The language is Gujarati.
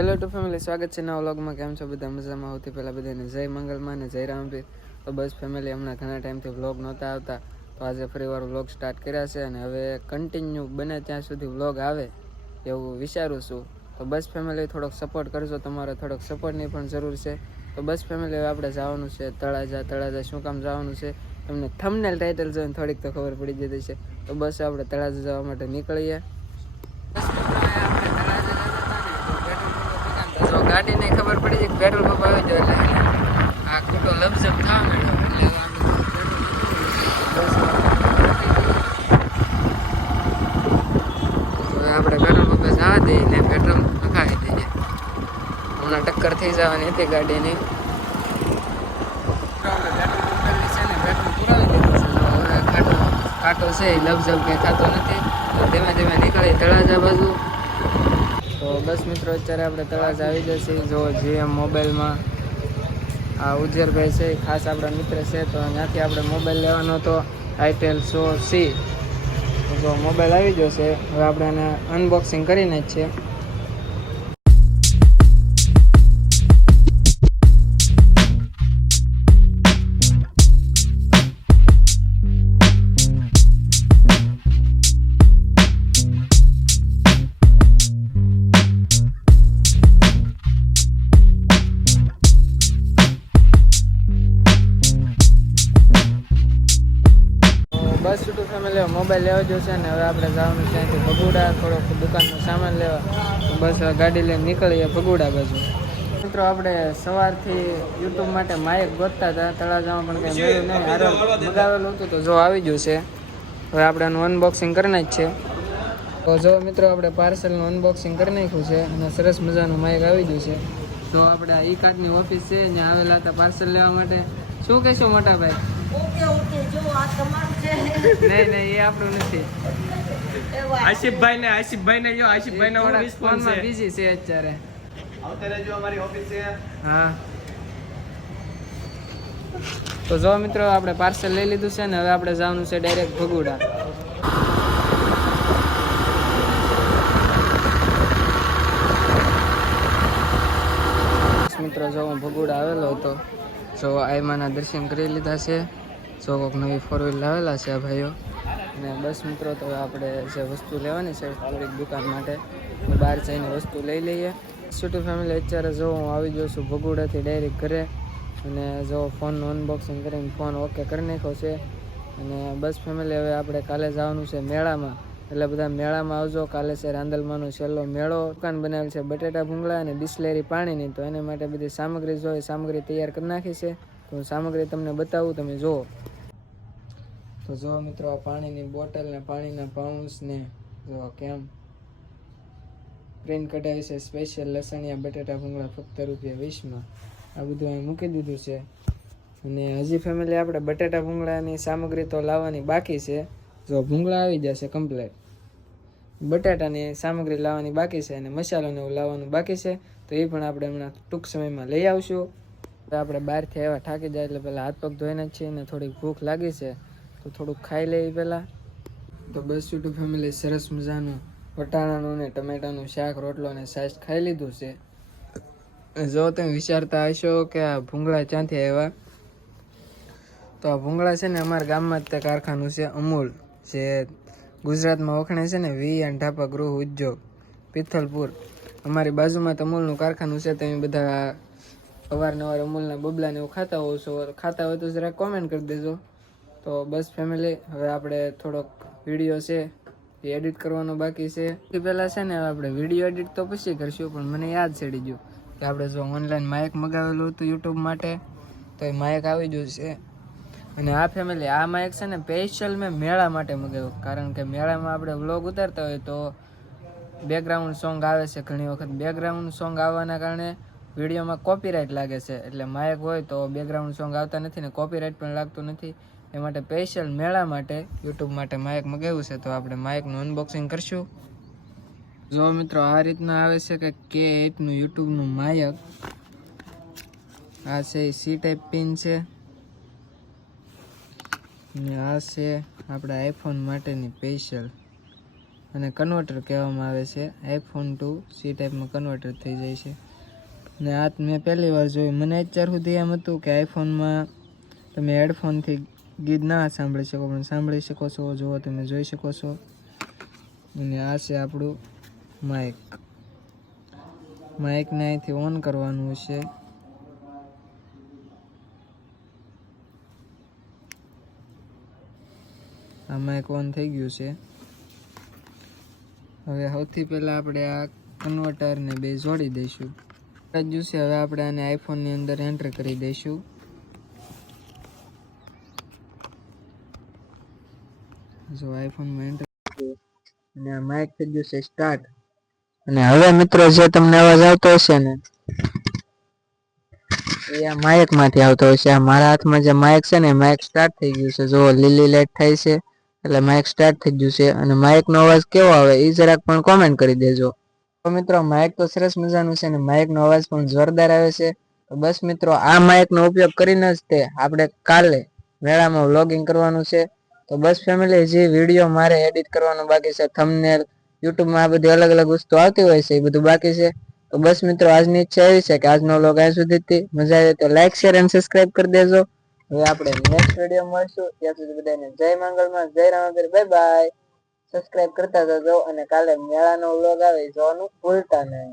હેલો ટુ ફેમિલી, સ્વાગત છે નવા વ્લોગમાં. કેમ છો બધા? મજામાં? સૌથી પહેલાં બધાને જય મંગલમાં અને જય રામભીર. તો બસ ફેમિલી, હમણાં ઘણા ટાઈમથી વ્લોગ નહોતા આવતા, તો આજે ફરીવાર વ્લોગ સ્ટાર્ટ કર્યા છે અને હવે કન્ટિન્યુ બને ત્યાં સુધી વ્લોગ આવે એવું વિચારું છું. તો બસ ફેમિલી, થોડોક સપોર્ટ કરજો. તમારે થોડોક સપોર્ટની પણ જરૂર છે. તો બસ ફેમિલી, હવે આપણે જવાનું છે તળાજા. શું કામ જવાનું છે તમને થંબનેલ ટાઇટલ જોઈને થોડીક તો ખબર પડી જતી છે. તો બસ આપણે તળાજા જવા માટે નીકળીએ. તો ગાડી ને ખબર પડી છે કે પેટ્રોલ પંપ આવી ગયો, એટલે આ ખોટો લપઝપ થવા માંડ્યો. એટલે આપણે પેટ્રોલ પંપે જવા દઈએ ને પેટ્રોલ નખાવી દઈએ. હમણાં ટક્કર થઈ જવાની હતી ગાડીની. કાંટો છે એ લપઝપ કંઈ થતો નથી. તો ધીમે ધીમે નીકળી તળાજા બાજુ. તો બસ મિત્રો, અત્યારે આપણે તળાજા આવી જશે. જો GM મોબાઈલમાં આ ઉજ્જરભાઈ છે, ખાસ આપણા મિત્ર છે. તો ત્યાંથી આપણે મોબાઈલ લેવાનો હતો, itel 100C. જો મોબાઈલ આવી ગયો છે, હવે આપણે એને અનબોક્સિંગ કરીને જ છે. બસ ટુ ફેમિલી, મોબાઈલ લેવા જશે ને હવે આપણે જવાનું ત્યાંથી ભગુડા, થોડોક દુકાનનો સામાન લેવા. તો બસ ગાડી લઈને નીકળીએ ભગુડા બાજુ. મિત્રો, આપણે સવારથી યુટ્યુબ માટે માઇક ગોતતા હતા તળાજામાં, પણ કંઈ મેળવ્યું નહીં. હારો મગાવેલું હતું તો જો આવી ગયું છે. હવે આપણે આનું અનબોક્સિંગ કરી જ છે. તો જો મિત્રો, આપણે પાર્સલનું અનબોક્સિંગ કરી નાખ્યું છે અને સરસ મજાનું માઇક આવી ગયું છે. તો આપણે ઈ કાર્ડની ઓફિસ છે, જ્યાં આવેલા હતા પાર્સલ લેવા માટે. શું કહીશું મોટા ભાઈ? જો આ તમારું છે. નહીં, એ આપણું નથી. આશિફભાઈ ને જો આશિફભાઈ નો રિસ્પોન્સ છે. બીજી છે અત્યારે. આવતા રહેજો, અમારી ઓફિસ છે. હા, તો જો મિત્રો, આપણે પાર્સલ લઈ લીધું છે ને હવે આપણે જવાનું છે ડાયરેક્ટ ભગુડા. મિત્રો, જો હું ભગુડા આવેલો હતો, જો આયમાના દર્શન કરી લીધા છે. જો કોઈક નવી 4 વ્હીલ લાવેલા છે આ ભાઈઓ. અને બસ મિત્રો, તો આપણે જે વસ્તુ લેવાની છે થોડીક દુકાન માટે, બહાર જઈને વસ્તુ લઈ લઈએ. છોટું ફેમિલી, અત્યારે જો હું આવી ગયો છું ભગુડાથી ડાયરેક્ટ ઘરે. અને જો ફોનનું અનબોક્સિંગ કરીને ફોન ઓકે કરી નાખ્યો છે. અને બસ ફેમિલી, હવે આપણે કાલે જવાનું છે મેળામાં. એટલે બધા મેળામાં આવજો. કાલે છે રાંદલમાંનો છેલ્લો મેળો. દુકાન બનાવેલ છે બટેટા ભૂંગળા અને બિસ્લેરી પાણીની. તો એના માટે બધી સામગ્રી જોઈએ, સામગ્રી તૈયાર કરી નાખી છે. તો હું સામગ્રી તમને બતાવું, તમે જુઓ. તો જો મિત્રો, આ પાણીની બોટલ ને પાણીના પાઉન્સ ને જો કેમ પ્રિન્ટ કઢાવી છે. સ્પેશિયલ લસણિયા બટેટા ભૂંગળા ફક્ત ₹20માં. આ બધું અહીં મૂકી દીધું છે. અને હજી ફેમિલી, આપણે બટેટા ભૂંગળાની સામગ્રી તો લાવવાની બાકી છે. જો ભૂંગળા આવી જશે કમ્પ્લેટ, બટાટાની સામગ્રી લાવવાની બાકી છે અને મસાલોને એવું લાવવાનું બાકી છે. તો એ પણ આપણે હમણાં ટૂંક સમયમાં લઈ આવશું. તો આપણે બહારથી આવ્યા થાકી જાય એટલે પહેલાં હાથ પગ ધોઈને જ છીએ અને થોડીક ભૂખ લાગી છે, તો થોડુંક ખાઈ લઈએ પહેલાં. તો બસ યુટ્યુબ ફેમિલી, સરસ મજાનું વટાણાનું ને ટમેટાનું શાક, રોટલો અને છાશ ખાઈ લીધું છે. જો તમે વિચારતા હશો કે આ ભૂંગળા ક્યાંથી આવ્યા, તો આ ભૂંગળા છે ને અમારા ગામમાં જ તે કારખાનું છે અમૂલ, જે ગુજરાતમાં વખણે છે ને વી ઢાપા ગૃહ ઉદ્યોગ પિથલપુર. અમારી બાજુમાં તો અમૂલનું કારખાનું છે. તમે બધા અવારનવાર અમૂલના બબલાને એવું ખાતા હોવ છો, ખાતા હોય તો જરાક કોમેન્ટ કરી દેજો. તો બસ ફેમિલી, હવે આપણે થોડોક વિડીયો છે એ એડિટ કરવાનો બાકી છે. એ પહેલાં છે ને આપણે વિડીયો એડિટ તો પછી કરશું, પણ મને યાદ ચડી ગયું કે આપણે જો ઓનલાઈન માઇક મગાવેલું હતું યુટ્યુબ માટે, તો એ માઇક આવી ગયું છે. અને આ ફેમિલી, આ માઇક છે ને સ્પેશિયલ મેં મેળા માટે મગાવ્યું, કારણ કે મેળામાં આપણે વ્લોગ ઉતારતા હોય તો બેકગ્રાઉન્ડ સોંગ આવે છે. ઘણી વખત બેકગ્રાઉન્ડ સોંગ આવવાના કારણે વિડીયોમાં કોપીરાઇટ લાગે છે. એટલે માઇક હોય તો બેકગ્રાઉન્ડ સોંગ આવતા નથી ને કોપીરાઇટ પણ લાગતું નથી. એ માટે સ્પેશિયલ મેળા માટે યુટ્યુબ માટે માઇક મગાવ્યું છે. તો આપણે માઇકનું અનબોક્સિંગ કરશું. જો મિત્રો, આ રીતના આવે છે કે K8નું યુટ્યુબનું માઇક. આ છે C ટાઈપ પિન છે. અને આ છે આપણા આઈફોન માટેની સ્પેશિયલ અને કન્વર્ટર કહેવામાં આવે છે. આઈફોન ટુ સી ટાઈપમાં કન્વર્ટર થઈ જાય છે. ને આ મેં પહેલી વાર જોયું. મને અત્યાર સુધી એમ હતું કે આઈફોનમાં તમે હેડફોનથી ગીત ના સાંભળી શકો, પણ સાંભળી શકો છો. જુઓ, તમે જોઈ શકો છો. અને આ છે આપણું માઇકને અહીંથી ઓન કરવાનું છે. આ માઇક ઓન થઈ ગયું છે. હવે સૌથી પહેલાં આપણે આ કન્વર્ટરને બે જોડી દઈશું. હવે આપણે આને આઈફોનની અંદર એન્ટર કરી દઈશું. જો આઈફોનમાં એન્ટર અને આ માઇક થઈ ગયું છે સ્ટાર્ટ. અને હવે મિત્રો જે તમને અવાજ આવતો હશે ને એ આ માઇક માંથી આવતો હશે. આ મારા હાથમાં જે માઇક છે ને માઇક સ્ટાર્ટ થઈ ગયું છે. જો લીલી લાઈટ થાય છે એટલે માઇક સ્ટાર્ટ થઈ ગયું છે. અને માઇક નો અવાજ કેવો આવે એ જરાક પણ કોમેન્ટ કરી દેજો. તો મિત્રો માઇક તો સરસ મજાનું છે ને માઇક નો અવાજ પણ જોરદાર આવે છે. તો બસ મિત્રો આ માઇક નો ઉપયોગ કરીને જ તે આપણે કાલે મેળામાં વ્લોગિંગ કરવાનું છે. તો બસ ફેમિલી, જે વિડીયો મારે એડિટ કરવાનો બાકી છે, થંબનેલ, યુટ્યુબમાં આ બધી અલગ અલગ વસ્તુ આવતી હોય છે, એ બધું બાકી છે. તો બસ મિત્રો આજની ઈચ્છા એવી છે કે આજનો વ્લોગ અહીં સુધી હતી. મજા આવે તો લાઈક, શેર અને સબસ્ક્રાઇબ કરી દેજો. હવે આપણે નેક્સ્ટ વિડીયો મળશું. ત્યાં સુધી બધાને જય મંગળમાં, જય રામાપીર, બાય બાય. સબસ્ક્રાઇબ કરતા જજો અને કાલે મેળાનો વ્લોગ આવે જોવાનું ભૂલતા નહીં.